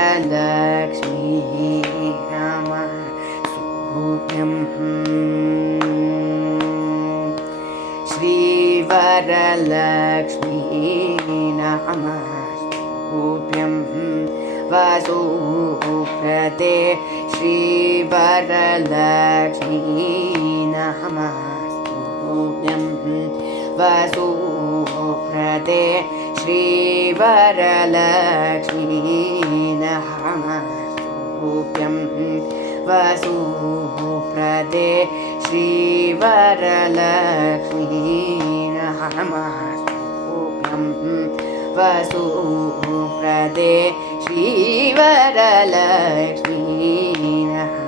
श्रीवरलक्ष्मी नमस्तुभ्यं श्रीवरलक्ष्मी नमस्तुभ्यं वसुप्रदे श्रीवरलक्ष्मी नमस्तुभ्यं वसुप्रदे श्रीवरलक्ष्मी नमस्तुभ्यं वसुप्रदे श्रीवरलक्ष्मी नमस्तुभ्यं वसुप्रदे श्रीवरलक्ष्मी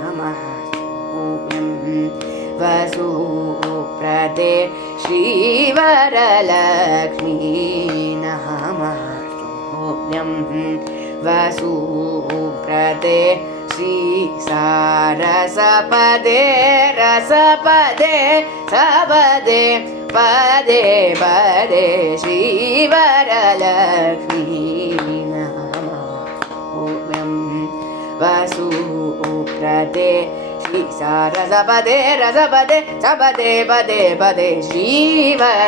नमस्तुभ्यं वसुप्रदे श्रीवरलक्ष्मी नमस्तुभ्यं वसुप्रदे श्री सारसपदे रसपदे सपदे पदे पदे श्रीवरलक्ष्मी नमस्तुभ्यं वसुप्रदे श्री सारसपदे रसपदे सपदे पदे पदे श्रीवरलक्ष्मी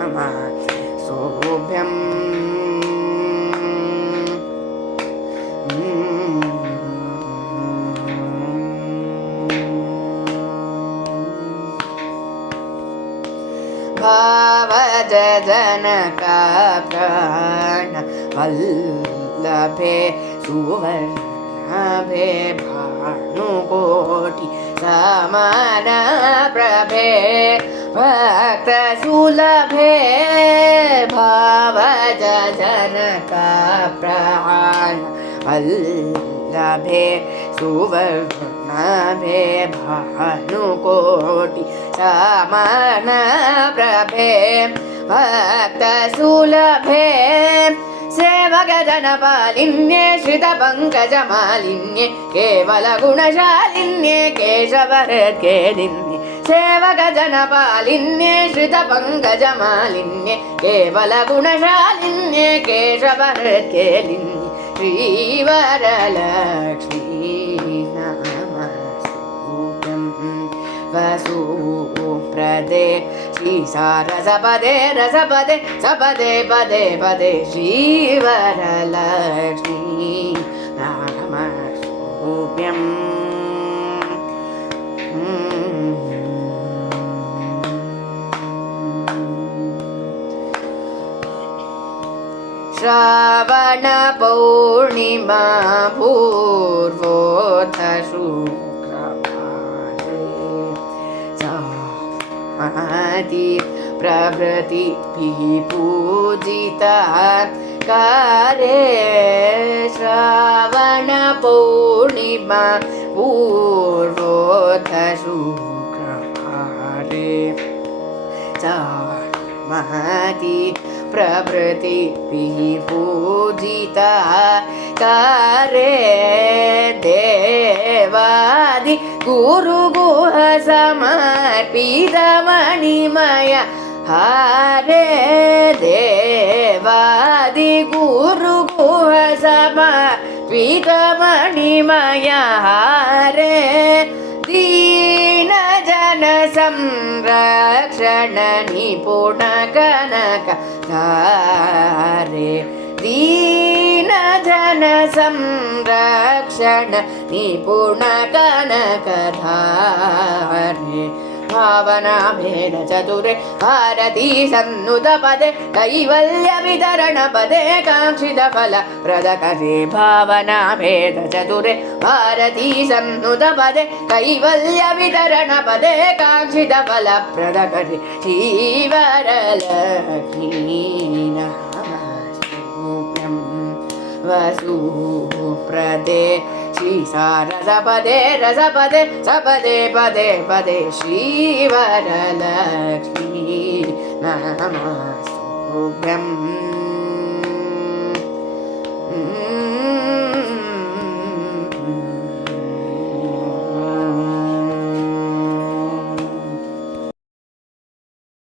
नमस्तुभ्यं भावजनकप्राण वल्लभे सुवर्णाभे भानुकोटि समानप्रभे भक्तसुलभे भावजनकप्राण वल्लभे सुवर्णाभे भानुकोटि समानप्रभे भक्तसुलभे सेवकजनपालिन्ये श्रितपङ्कजमालिन्ये केवलगुणशालिन्ये केशवहृद्खेदिन्ये सेवकजनपालिन्ये श्रितपङ्कजमालिन्ये केवलगुणशालिन्ये केशवहृद्खेदिन्ये श्रीवरलक्ष्मी नमस्तुभ्यं वसुप्रदे श्री सारसपदे रसपदे सपदे पदे पदे श्रीवरलक्ष्मी नमस्तुभ्यं श्रावण पौर्णिमा पूर्वोत्तर शुक्रवारे समाधि प्रभृतिभिः पूजिता कारे श्रावण पौर्णिमा पूर्वोत्तर शुक्रवारे समाधि प्रभृतिभिः पूजिता कारे देवादि गुरुगुह समर्पितमणिमय हारे देवादि गुरुगुह समर्पितमणिमय हारे दीनजन संरक्षण निपुण कनकधारे दीनजन संरक्षण निपुण कनकधारे भावना भेद चतुरे भारती सन्नुत पदे कैवल्य वितरण पदे कांक्षित फल प्रदकरे भावना भेद चतुरे भारती सन्नुत पदे कैवल्य वितरण पदे कांक्षित फल प्रदकरे श्रीवरलक्ष्मी नमस्तुभ्यं वसुप्रदे श्री सारसपदे रसपदे सपदे पदे पदे श्रीवरलक्ष्मी नमस्तुभ्यं